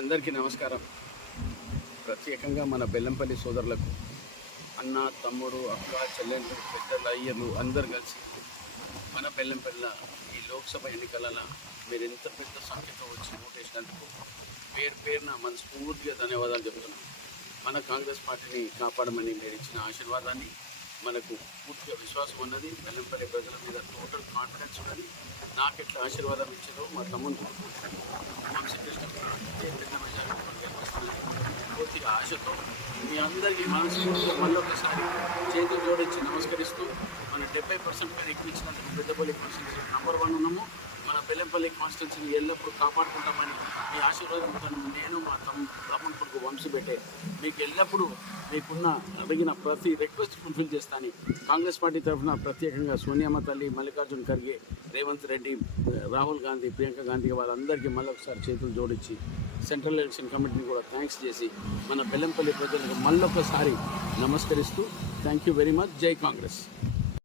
అందరికీ నమస్కారం. ప్రత్యేకంగా మన బెల్లంపల్లి సోదరులకు అన్న తమ్ముడు అక్క చెల్లెళ్ళు పెద్దలు అయ్యలు అందరు కలిసి మన బెల్లంపల్లి ఈ లోక్సభ ఎన్నికలలో మీరు ఎంత పెద్ద సంఖ్యతో వచ్చి ఓటేసినందుకు పేరు పేరున మనస్ఫూర్తిగా ధన్యవాదాలు చెబుతున్నాం మన కాంగ్రెస్ పార్టీని కాపాడమని మీరు ఇచ్చిన ఆశీర్వాదాన్ని మనకు పూర్తిగా విశ్వాసం ఉన్నది. బెల్లంపల్లి ప్రజల మీద టోటల్ కాన్ఫిడెన్స్ ఉన్నది. నాకు ఎట్లా ఆశీర్వాదం ఇచ్చారో మా తమ్ముని వంశకృష్ణ ఆశతో మీ అందరికీ మనస్ఫూర్తిగా మళ్ళొకసారి చేతులు జోడించి నమస్కరిస్తూ మన డెబ్బై పర్సెంట్ పేరు ఎక్కించినందుకు పెద్దపల్లి పర్సెంట్ నెంబర్ వన్ ఉన్నాము. మన బెల్లంపల్లి కాన్స్టిట్యూన్సీని ఎల్లప్పుడూ కాపాడుకుంటామని మీ ఆశీర్వాదంతో నేను మా తమ్ము తమ్ముడు కొడుకు వంశీ పెట్టే మీకు ఎల్లప్పుడూ మీకున్న అడిగిన ప్రతి రిక్వెస్ట్ ఫుల్ఫిల్ చేస్తాను కాంగ్రెస్ పార్టీ తరఫున ప్రత్యేకంగా సోనియామ్మ తల్లి మల్లికార్జున్ ఖర్గే రేవంత్ రెడ్డి రాహుల్ గాంధీ ప్రియాంక గాంధీ వాళ్ళందరికీ మళ్ళీ ఒకసారి చేతులు జోడించి సెంట్రల్ ఎలక్షన్ కమిటీని కూడా థ్యాంక్స్ చేసి మన బెల్లంపల్లి ప్రజలకు మళ్ళొకసారి నమస్కరిస్తూ థ్యాంక్ యూ వెరీ మచ్ జై కాంగ్రెస్.